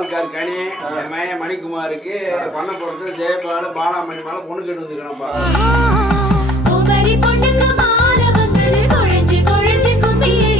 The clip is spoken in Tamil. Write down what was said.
பால்கார் கனி என் மையன் மணிக்குமாருக்கு பண்ண போறது ஜெயபால பாலாமணி மேல பொண்ணு கேட்டு வந்துக்கிறோம்ப்பா. பொண்ணுக்கு மாலை வந்தது குழஞ்சு குழஞ்சு கும்பிடு